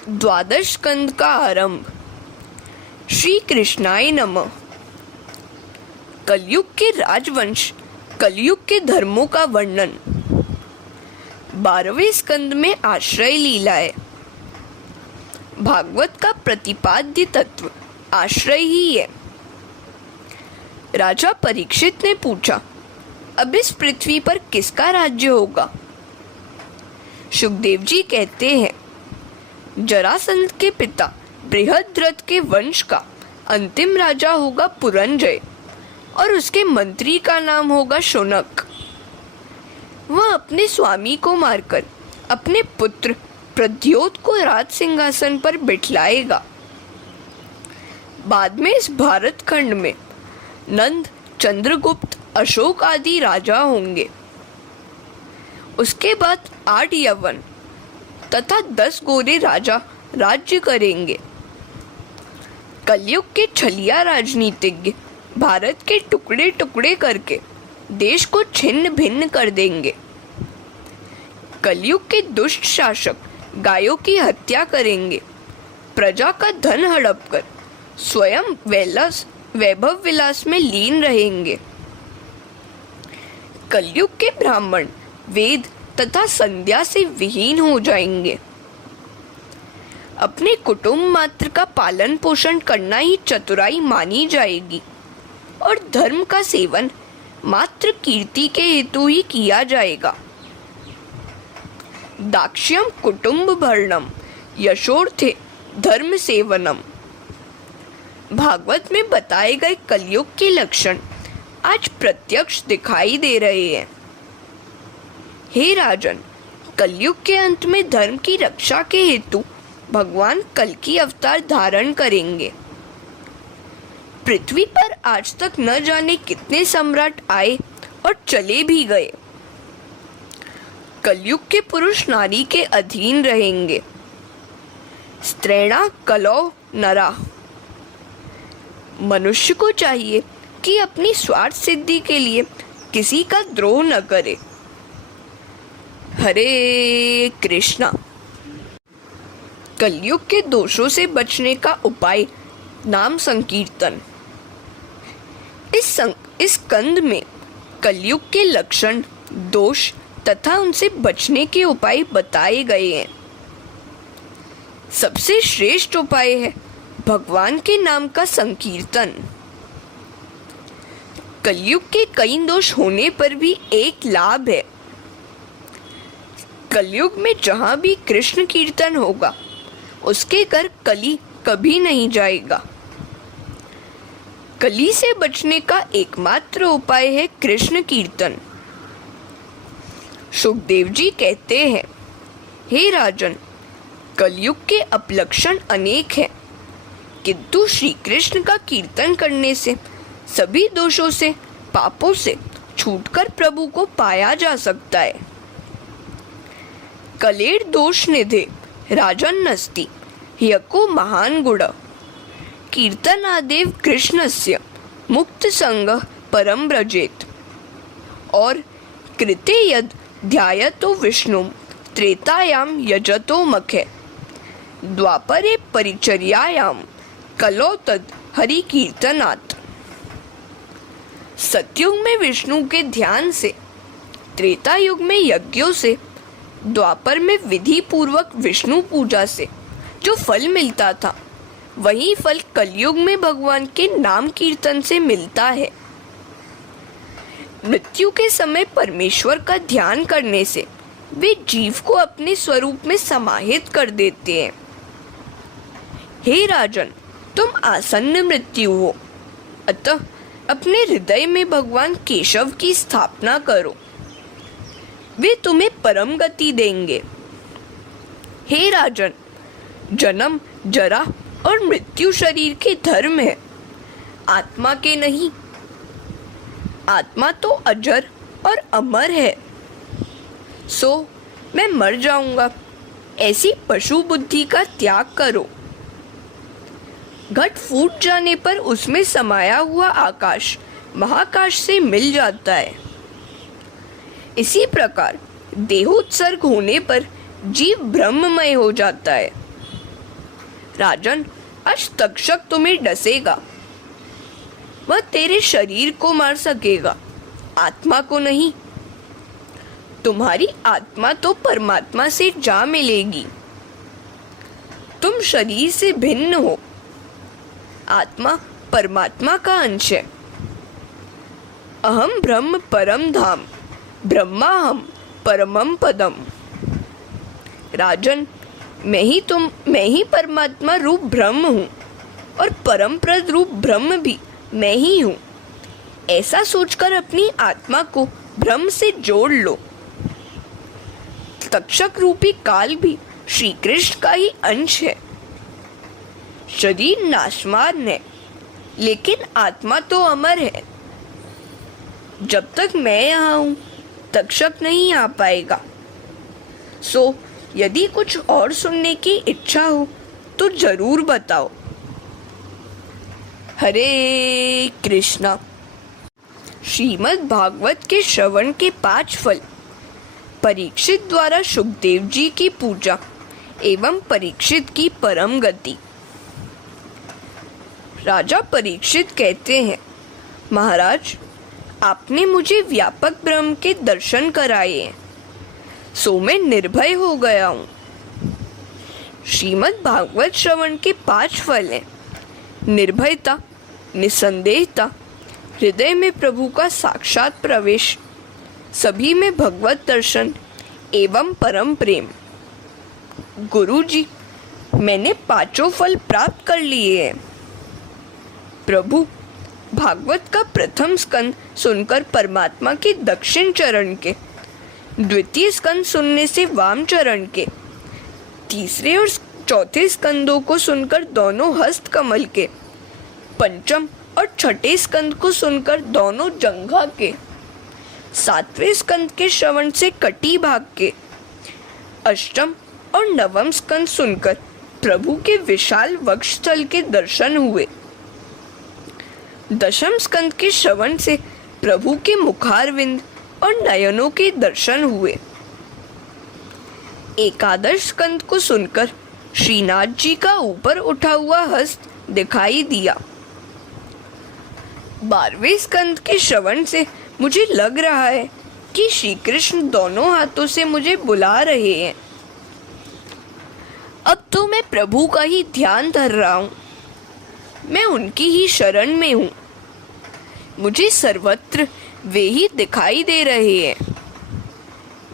द्वादश स्कंद का आरंभ। श्री कृष्णाय नमः। कलयुग के राजवंश, कलयुग के धर्मों का वर्णन। 12वें स्कंद में आश्रय लीलाएं। भागवत का प्रतिपाद्य तत्व आश्रय ही है। राजा परीक्षित ने पूछा, अब इस पृथ्वी पर किसका राज्य होगा? सुखदेव जी कहते हैं, जरासंध के पिता बृहद्रथ के वंश का अंतिम राजा होगा पुरंजय और उसके मंत्री का नाम होगा शौनक। वह अपने स्वामी को मारकर अपने पुत्र प्रद्योत को राज सिंहासन पर बिठलाएगा। बाद में इस भारत खंड में नंद, चंद्रगुप्त, अशोक आदि राजा होंगे। उसके बाद 8 यवन तथा 10 गोरे राजा राज्य करेंगे। कलयुग के छलिया राजनीतिज्ञ भारत के टुकड़े टुकड़े करके देश को छिन्न भिन्न कर देंगे। कलयुग के दुष्ट शासक गायों की हत्या करेंगे, प्रजा का धन हड़प कर स्वयं वैभव विलास में लीन रहेंगे। कलयुग के ब्राह्मण वेद तथा संध्या से विहीन हो जाएंगे। अपने कुटुंब मात्र का पालन पोषण करना ही चतुराई मानी जाएगी और धर्म का सेवन मात्र कीर्ति के हेतु ही किया जाएगा। दाक्ष्यम कुटुंब भरणम यशोर्थे धर्म सेवनम। भागवत में बताए गए कलयुग के लक्षण आज प्रत्यक्ष दिखाई दे रहे हैं। हे राजन, कलयुग के अंत में धर्म की रक्षा के हेतु भगवान कल की अवतार धारण करेंगे। पृथ्वी पर आज तक न जाने कितने सम्राट आए और चले भी गए। कलयुग के पुरुष नारी के अधीन रहेंगे। स्त्रैणा कलौ नरा। मनुष्य को चाहिए कि अपनी स्वार्थ सिद्धि के लिए किसी का द्रोह न करे। हरे कृष्णा। कलयुग के दोषों से बचने का उपाय नाम संकीर्तन। इस कंद में कलयुग के लक्षण, दोष तथा उनसे बचने के उपाय बताए गए हैं। सबसे श्रेष्ठ उपाय है भगवान के नाम का संकीर्तन। कलयुग के कई दोष होने पर भी एक लाभ है। कलयुग में जहां भी कृष्ण कीर्तन होगा उसके घर कली कभी नहीं जाएगा। कली से बचने का एकमात्र उपाय है कृष्ण कीर्तन। सुखदेव जी कहते हैं, हे राजन, कलयुग के अपलक्षण अनेक हैं, किंतु श्री कृष्ण का कीर्तन करने से सभी दोषों से, पापों से छूटकर प्रभु को पाया जा सकता है। कलेर दोष निधे राजन नस्ति ह्यको महान गुण कीर्तनादेव कृष्णस्य मुक्त संग परम व्रजेत। और कृते यद ध्यायतो विष्णु त्रेतायाम यजतो मखे द्वापरे परिचर्यायाम कलो तद हरि कीर्तनात्। सतयुग में विष्णु के ध्यान से, त्रेता युग में यज्ञों से, द्वापर में विधि पूर्वक विष्णु पूजा से जो फल मिलता था, वही फल कलयुग में भगवान के नाम कीर्तन से मिलता है। मृत्यु के समय परमेश्वर का ध्यान करने से वे जीव को अपने स्वरूप में समाहित कर देते हैं। हे राजन, तुम आसन्न मृत्यु हो, अतः अपने हृदय में भगवान केशव की स्थापना करो, वे तुम्हें परम गति देंगे। हे राजन, जन्म, जरा और मृत्यु शरीर के धर्म है, आत्मा के नहीं। आत्मा तो अजर और अमर है। सो मैं मर जाऊंगा, ऐसी पशु बुद्धि का त्याग करो। घट फूट जाने पर उसमें समाया हुआ आकाश महाकाश से मिल जाता है। इसी प्रकार देहोत्सर्ग होने पर जीव ब्रह्ममय हो जाता है। राजन, आज तक्षक तुम्हें डसेगा। वह तेरे शरीर को मार सकेगा, आत्मा को नहीं। तुम्हारी आत्मा तो परमात्मा से जा मिलेगी। तुम शरीर से भिन्न हो, आत्मा परमात्मा का अंश है। अहम ब्रह्म परम धाम, ब्रह्माहम परमम पदम। राजन, मैं ही परमात्मा रूप ब्रह्म हूँ और परमप्रद रूप ब्रह्म भी मैं ही हूँ। ऐसा सोचकर अपनी आत्मा को ब्रह्म से जोड़ लो। तक्षक रूपी काल भी श्री कृष्ण का ही अंश है। शरीर नाशवान है, लेकिन आत्मा तो अमर है। जब तक मैं यहाँ हूँ, तक्षक नहीं आ पाएगा। सो यदि कुछ और सुनने की इच्छा हो तो जरूर बताओ। हरे कृष्णा। श्रीमद् भागवत के श्रवण के 5 फल। परीक्षित द्वारा सुखदेव जी की पूजा एवं परीक्षित की परम गति। राजा परीक्षित कहते हैं, महाराज, आपने मुझे व्यापक ब्रह्म के दर्शन कराए हैं, सो मैं निर्भय हो गया हूँ। श्रीमद् भागवत श्रवण के 5 फल हैं। निर्भयता, निसंदेहता, हृदय में प्रभु का साक्षात प्रवेश, सभी में भगवत दर्शन एवं परम प्रेम। गुरु जी, मैंने 5 फल प्राप्त कर लिए हैं। प्रभु, भागवत का प्रथम स्कंद सुनकर परमात्मा के दक्षिण चरण के, द्वितीय स्कंद सुनने से वाम चरण के, तीसरे और चौथे स्कंदों को सुनकर दोनों हस्त कमल के, पंचम और छठे स्कंद को सुनकर दोनों जंघा के, 7वें स्कंद के श्रवण से कटी भाग के, अष्टम और नवम स्कंद सुनकर प्रभु के विशाल वक्षस्थल के दर्शन हुए। दशम स्कंद के श्रवण से प्रभु के मुखारविंद और नयनों के दर्शन हुए। एकादश स्कंद को सुनकर श्रीनाथ जी का ऊपर उठा हुआ हस्त दिखाई दिया। 12वें स्कंद के श्रवण से मुझे लग रहा है कि श्री कृष्ण दोनों हाथों से मुझे बुला रहे हैं। अब तो मैं प्रभु का ही ध्यान धर रहा हूँ। मैं उनकी ही शरण में हूँ। मुझे सर्वत्र वे ही दिखाई दे रहे हैं।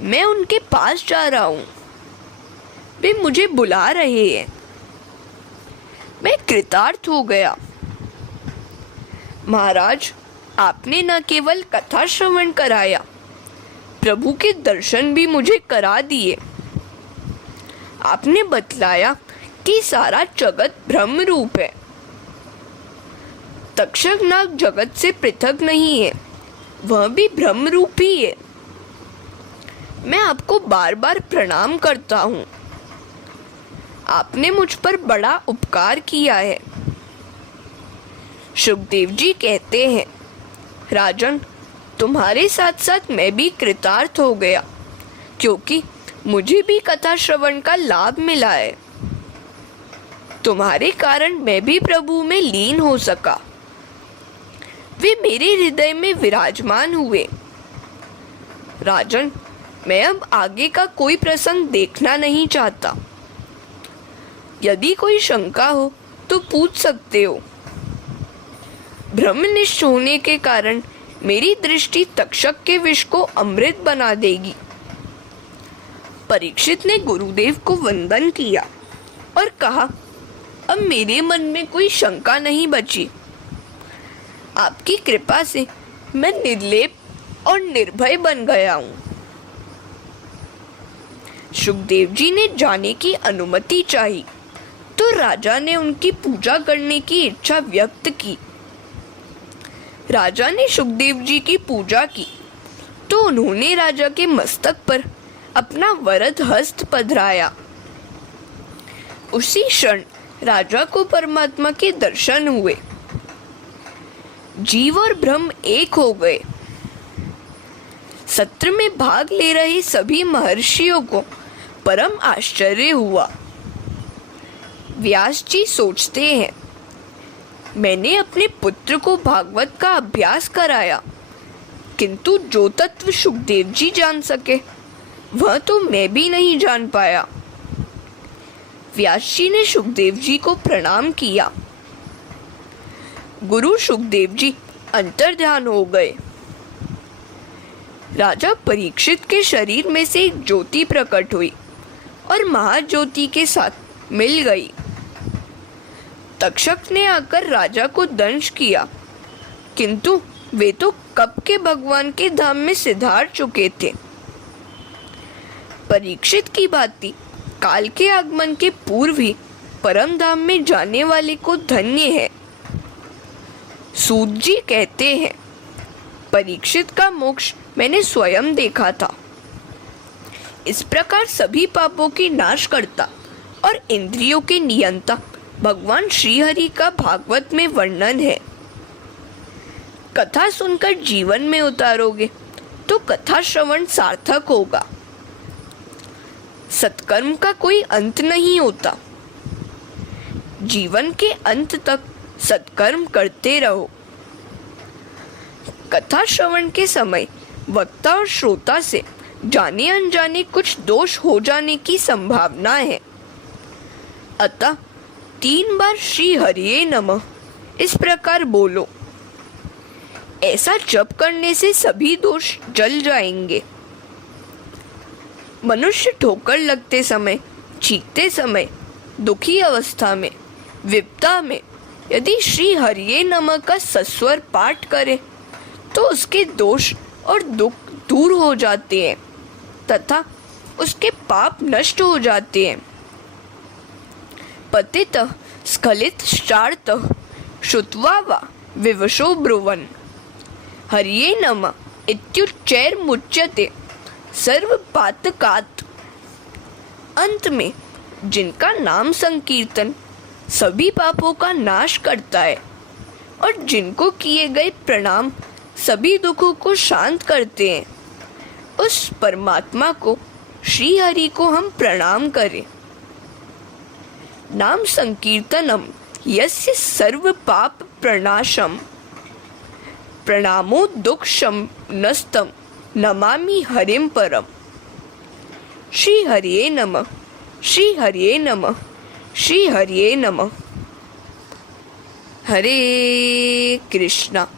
मैं उनके पास जा रहा हूँ। वे मुझे बुला रहे हैं। मैं कृतार्थ हो गया। महाराज, आपने न केवल कथा श्रवण कराया, प्रभु के दर्शन भी मुझे करा दिए। आपने बतलाया कि सारा जगत ब्रह्म रूप है। तक्षक नाग जगत से पृथक नहीं है, वह भी ब्रह्म रूप ही है। मैं आपको बार बार प्रणाम करता हूँ। आपने मुझ पर बड़ा उपकार किया है। सुखदेव जी कहते हैं, राजन, तुम्हारे साथ साथ मैं भी कृतार्थ हो गया, क्योंकि मुझे भी कथा श्रवण का लाभ मिला है। तुम्हारे कारण मैं भी प्रभु में लीन हो सका। वे मेरे हृदय में विराजमान हुए। राजन, मैं अब आगे का कोई प्रसंग देखना नहीं चाहता। यदि कोई शंका हो तो पूछ सकते हो। ब्रह्मनिष्ठ होने के कारण मेरी दृष्टि तक्षक के विष को अमृत बना देगी। परीक्षित ने गुरुदेव को वंदन किया और कहा, अब मेरे मन में कोई शंका नहीं बची। आपकी कृपा से मैं निर्लेप और निर्भय बन गया हूँ। सुखदेव जी ने जाने की अनुमति चाही, तो राजा ने उनकी पूजा करने की इच्छा व्यक्त की। राजा ने सुखदेव जी की पूजा की तो उन्होंने राजा के मस्तक पर अपना वरद हस्त पधराया। उसी क्षण राजा को परमात्मा के दर्शन हुए। जीव और ब्रह्म एक हो गए। सत्र में भाग ले रहे सभी महर्षियों को परम आश्चर्य हुआ। व्यास जी सोचते हैं, मैंने अपने पुत्र को भागवत का अभ्यास कराया, किंतु जो तत्व सुखदेव जी जान सके वह तो मैं भी नहीं जान पाया। व्यास जी ने सुखदेव जी को प्रणाम किया। गुरु सुखदेव जी अंतर्ध्यान हो गए। राजा परीक्षित के शरीर में से एक ज्योति प्रकट हुई और महाज्योति के साथ मिल गई। तक्षक ने आकर राजा को दंश किया, किंतु वे तो कब के भगवान के धाम में सिधार चुके थे। परीक्षित की भांति काल के आगमन के पूर्व ही परम धाम में जाने वाले को धन्य है। सूत जी कहते हैं, परीक्षित का मोक्ष मैंने स्वयं देखा था। इस प्रकार सभी पापों की नाश करता और इंद्रियों के नियंता भगवान श्रीहरि का भागवत में वर्णन है। कथा सुनकर जीवन में उतारोगे तो कथा श्रवण सार्थक होगा। सत्कर्म का कोई अंत नहीं होता। जीवन के अंत तक सत्कर्म करते रहो। कथा श्रवण के समय वक्ता और श्रोता से जाने अनजाने कुछ दोष हो जाने की संभावना है। अतः 3 बार श्री हरिये नमः इस प्रकार बोलो। ऐसा जप करने से सभी दोष जल जाएंगे। मनुष्य ठोकर लगते समय, चीखते समय, दुखी अवस्था में, विपदा में यदि श्री हरिये नमः का सस्वर पाठ करे तो उसके दोष और दुख दूर हो जाते हैं तथा उसके पाप नष्ट हो जाते हैं। पतितः स्खलितश्चार्तः श्रुत्वा वा विवशो ब्रुवन् हरिये नमः इत्युच्चैर्मुच्यते सर्वपातकात्। अंत में जिनका नाम संकीर्तन सभी पापों का नाश करता है और जिनको किए गए प्रणाम सभी दुखों को शांत करते हैं, उस परमात्मा को, श्री हरि को हम प्रणाम करें। नाम संकीर्तनम यस्य सर्व पाप प्रणाशम प्रणामो दुःखम नस्तम नमामि हरिम परम। श्री हरिये नमः, श्री हरिये नमः, श्री हरिये नमः। हरे कृष्णा।